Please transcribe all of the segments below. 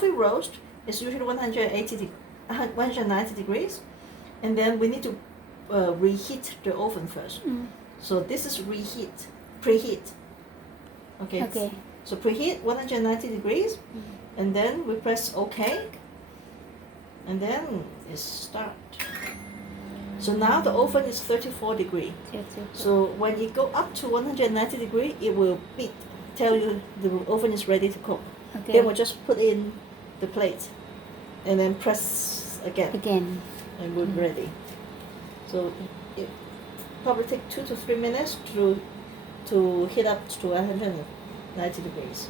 healthy roast is usually 190 degrees, and then we need to reheat the oven first. So this is preheat. Okay. Okay. So preheat 190 degrees, and then we press OK, and then it start. So now the oven is 34 degree. So when it go up to 190 degree, it will tell you the oven is ready to cook. Okay. Then we'll just put in the plate, and then press again. And we're ready. So it probably take 2 to 3 minutes to heat up to 190 degrees.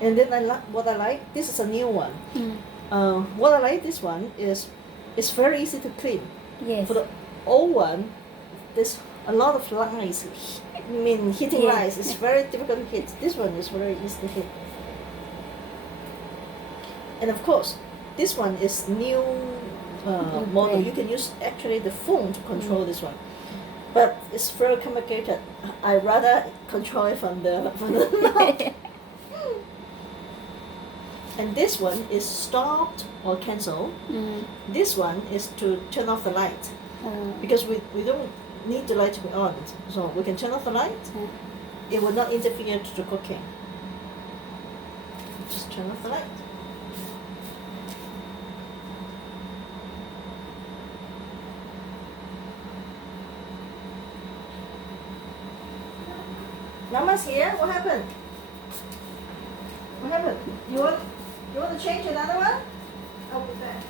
And then what I like, this is a new one. What I like this one is it's very easy to clean. Yes. For the old one, there's a lot of lines. Heating lines. It's very difficult to hit. This one is very easy to hit. And of course, this one is new model. You can use actually the phone to control this one, but it's very complicated. I rather control it from the knob. And this one is stopped or cancel. This one is to turn off the light, because we don't need the light to be on, so we can turn off the light. It will not interfere to the cooking. Just turn off the light. Mama's here. What happened? What happened? You want to change another one? I'll be back.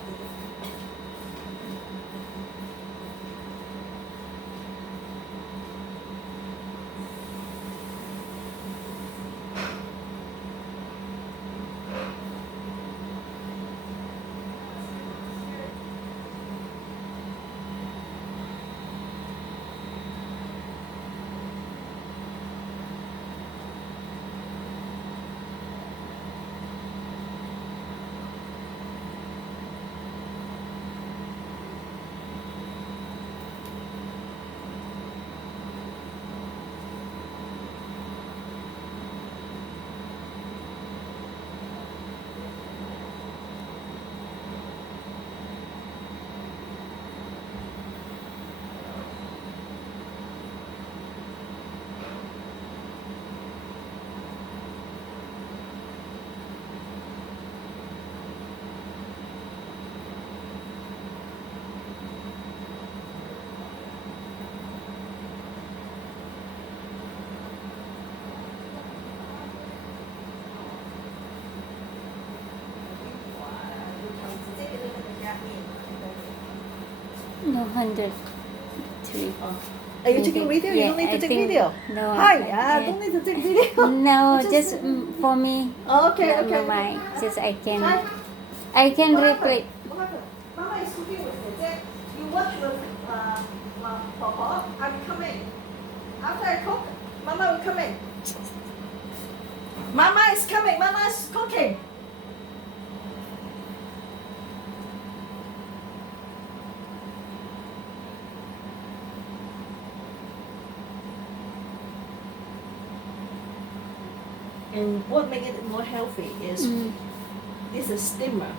No, 103. Are you taking video? You don't need to take video. No. Hi, don't need to take video. No, just for me. Okay, no, okay. My, just I can Hi. replay. What happened? Mama is cooking with me. You watch with Papa. I'm coming. After I cook, Mama will come in. Mama is coming. Mama is cooking. And what makes it more healthy is this is steamer,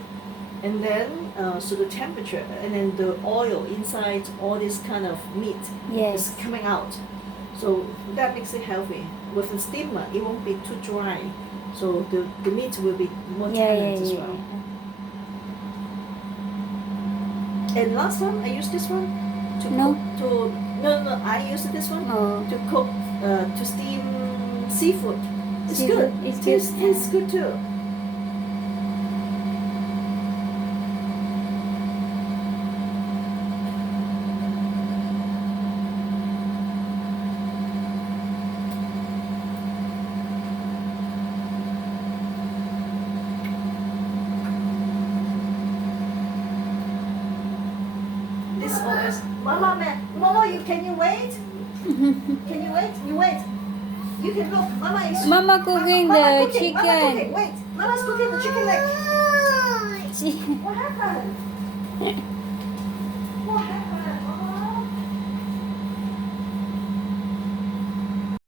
and then so the temperature and then the oil inside all this kind of meat is coming out, so that makes it healthy. With the steamer, it won't be too dry, so the meat will be more tender as well. And last time I used this one to cook I used this one to cook to steam seafood. It's good. It tastes good too. This always, Mama, can you wait? Can you wait? You wait. You can look. Mama cooking the chicken. Mama cooking. Wait. Mama's cooking the chicken leg. What happened?